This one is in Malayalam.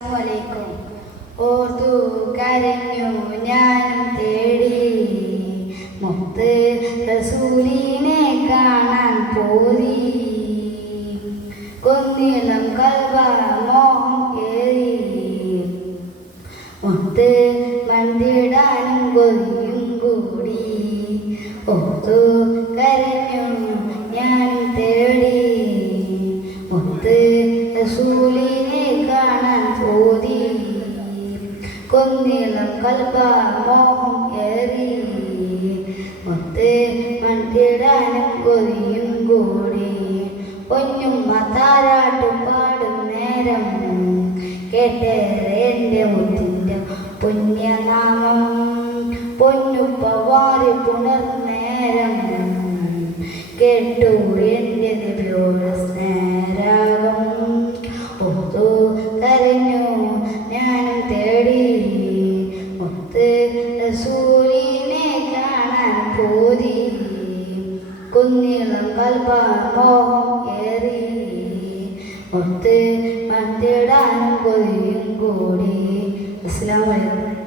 അസ്സലാമു ഓർത്തു കരഞ്ഞു ഞാനും തേടി മുത്ത് റസൂലിനെ കാണാൻ പോയി. കൊന്നിളം കൽബ മോഹം കേറി മുത്ത് മന്ദിടാനും കൊതിയും കൂടി. ഓർത്തു കരഞ്ഞു ഞാനും തേടി മുത്ത് റസൂലിനെ കാണാൻ പോയി. കൊന്നിളം കൽബ മോഹം ഏറി മുത്ത് മണ്ടിടാനും കൊതിയും കൂടി. പൊന്നും താരാട്ടും പാടും നേരം കേട്ടേറെ എൻ്റെ മുത്തിൻ്റെ പുണ്യനാമം. പൊന്നുപ്പ വാരി പുണർന്നേരം കേട്ടു എൻ്റെ നബിയോട് സ്നേഹരാഗം. ഓർത്തു കരഞ്ഞു ഞാനും തേടി മുത്ത് റസൂലിനെ കാണാൻ പോയി. കുന്നിളം കൽബ മോഹം ഏറി മുത്ത് മന്ദിടാനും കൊതിയും കൂടി. അസ്സലാമു അലൈക്കും.